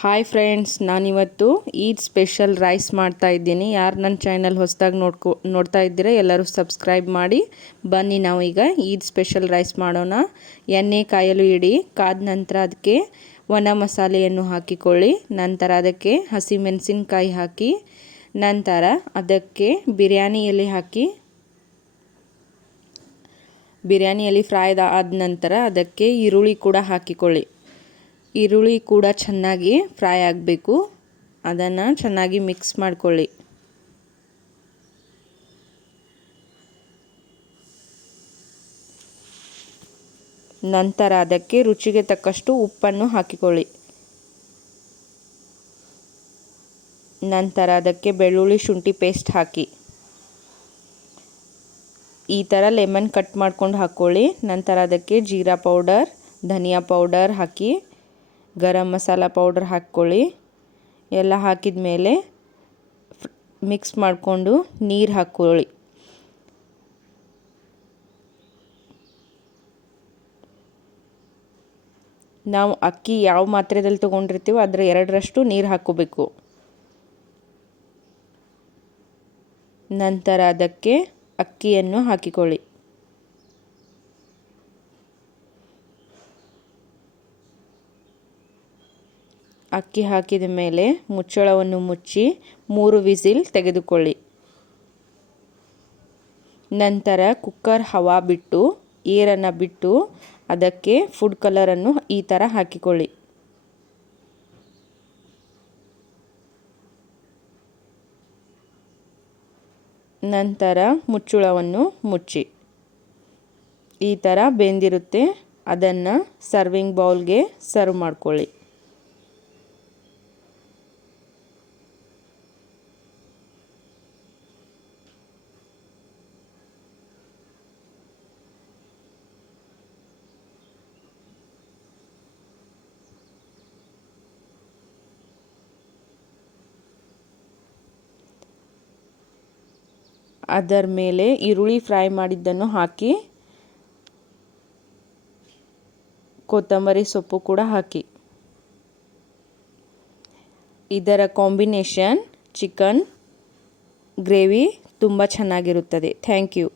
Hi friends, ನಾನಿವತ್ತು Eid special rice ಮಾಡ್ತಾ ಇದ್ದೀನಿ. ಯಾರು ನನ್ನ ಚಾನಲ್ ಹೊಸದಾಗಿ ನೋಡ್ತಾ ಇದ್ದೀರಾ ಎಲ್ಲರೂ ಸಬ್ಸ್ಕ್ರೈಬ್ ಮಾಡಿ. ಬನ್ನಿ ನಾವು ಈಗ ಈದ್ ಸ್ಪೆಷಲ್ ರೈಸ್ ಮಾಡೋಣ. ಎಣ್ಣೆ ಕಾಯಲು ಇಡಿ. ಕಾದ ನಂತರ ಅದಕ್ಕೆ ಒಣ ಮಸಾಲೆಯನ್ನು ಹಾಕಿಕೊಳ್ಳಿ. ನಂತರ ಅದಕ್ಕೆ ಹಸಿಮೆಣಸಿನಕಾಯಿ ಹಾಕಿ, ನಂತರ ಅದಕ್ಕೆ ಬಿರಿಯಾನಿ ಎಲೆ ಹಾಕಿ, ಬಿರಿಯಾನಿ ಎಲೆ ಫ್ರೈ ಆದ ನಂತರ ಅದಕ್ಕೆ ಈರುಳ್ಳಿ ಕೂಡ ಹಾಕಿಕೊಳ್ಳಿ. ಈರುಳ್ಳಿ ಕೂಡ ಚೆನ್ನಾಗಿ ಫ್ರೈ ಆಗಬೇಕು. ಅದನ್ನು ಚೆನ್ನಾಗಿ ಮಿಕ್ಸ್ ಮಾಡಿಕೊಳ್ಳಿ. ನಂತರ ಅದಕ್ಕೆ ರುಚಿಗೆ ತಕ್ಕಷ್ಟು ಉಪ್ಪನ್ನು ಹಾಕಿಕೊಳ್ಳಿ. ನಂತರ ಅದಕ್ಕೆ ಬೆಳ್ಳುಳ್ಳಿ ಶುಂಠಿ ಪೇಸ್ಟ್ ಹಾಕಿ. ಈ ಥರ ಲೆಮನ್ ಕಟ್ ಮಾಡ್ಕೊಂಡು ಹಾಕ್ಕೊಳ್ಳಿ. ನಂತರ ಅದಕ್ಕೆ ಜೀರಾ ಪೌಡರ್, ಧನಿಯಾ ಪೌಡರ್ ಹಾಕಿ, ಗರಂ ಮಸಾಲ ಪೌಡರ್ ಹಾಕ್ಕೊಳ್ಳಿ. ಎಲ್ಲ ಹಾಕಿದ ಮೇಲೆ ಮಿಕ್ಸ್ ಮಾಡಿಕೊಂಡು ನೀರು ಹಾಕ್ಕೊಳ್ಳಿ. ನಾವು ಅಕ್ಕಿ ಯಾವ ಮಾತ್ರೆಯಲ್ಲಿ ತೊಗೊಂಡಿರ್ತೀವೋ ಅದರ 2ರಷ್ಟು ನೀರು ಹಾಕ್ಕೋಬೇಕು. ನಂತರ ಅದಕ್ಕೆ ಅಕ್ಕಿಯನ್ನು ಹಾಕಿಕೊಳ್ಳಿ. ಅಕ್ಕಿ ಹಾಕಿದ ಮೇಲೆ ಮುಚ್ಚಳವನ್ನು ಮುಚ್ಚಿ 3 ವಿಸಿಲ್ ತೆಗೆದುಕೊಳ್ಳಿ. ನಂತರ ಕುಕ್ಕರ್ ಹವಾ ಬಿಟ್ಟು, ಏರನ್ನು ಬಿಟ್ಟು ಅದಕ್ಕೆ ಫುಡ್ ಕಲರನ್ನು ಈ ಥರ ಹಾಕಿಕೊಳ್ಳಿ. ನಂತರ ಮುಚ್ಚಳವನ್ನು ಮುಚ್ಚಿ. ಈ ಥರ ಬೆಂದಿರುತ್ತೆ. ಅದನ್ನು ಸರ್ವಿಂಗ್ ಬೌಲ್ಗೆ ಸರ್ವ್ ಮಾಡ್ಕೊಳ್ಳಿ. ಅದರ ಮೇಲೆ ಈರುಳ್ಳಿ ಫ್ರೈ ಮಾಡಿದ್ದನ್ನು ಹಾಕಿ, ಕೊತ್ತಂಬರಿ ಸೊಪ್ಪು ಕೂಡ ಹಾಕಿ. ಇದರ ಕಾಂಬಿನೇಷನ್ ಚಿಕನ್ ಗ್ರೇವಿ ತುಂಬ ಚೆನ್ನಾಗಿರುತ್ತದೆ. Thank you.